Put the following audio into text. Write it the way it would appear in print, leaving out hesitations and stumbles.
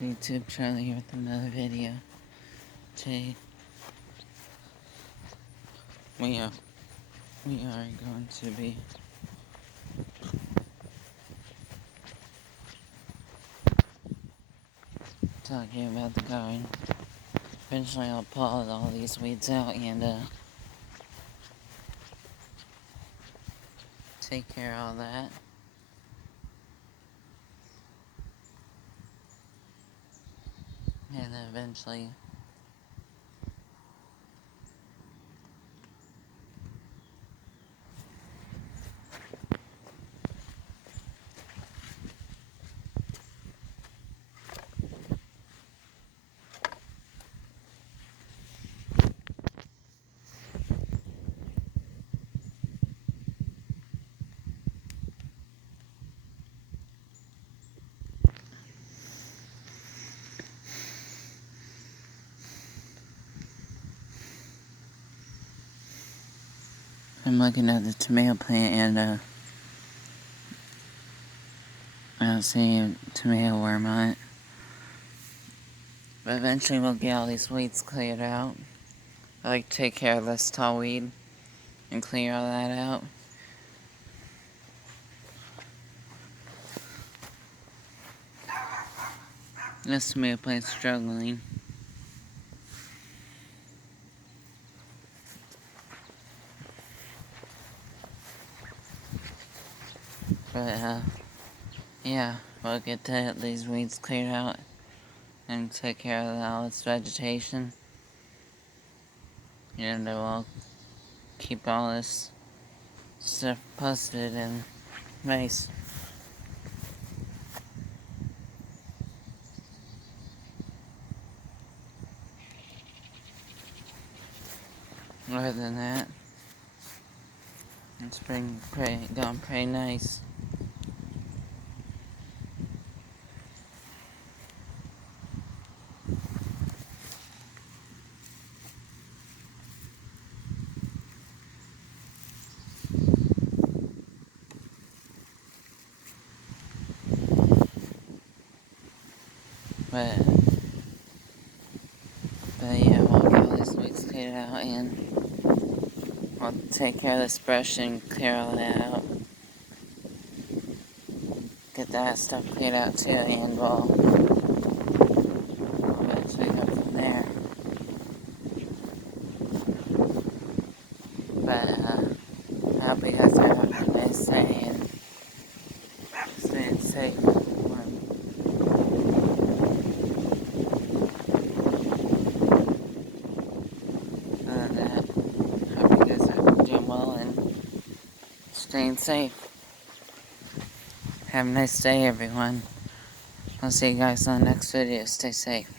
YouTube, Charlie here with another video. Today we are going to be talking about the garden. Eventually I'll pull all these weeds out and take care of all that. And then eventually I'm looking at the tomato plant and I don't see a tomato worm on it. But eventually we'll get all these weeds cleared out. I like to take care of this tall weed and clear all that out. This tomato plant's struggling. But yeah, we'll get these weeds cleared out and take care of all this vegetation. And we'll keep all this stuff posted and nice. Other than that, it's been going pretty nice. But yeah, we'll get all these weeds cleared out and we'll take care of this brush and clear all that out. Get that stuff cleared out too, and we'll eventually go from there. But I hope you guys have a nice day and stay safe. Other than that, I hope you guys are doing well and staying safe. Have a nice day, everyone. I'll see you guys on the next video. Stay safe.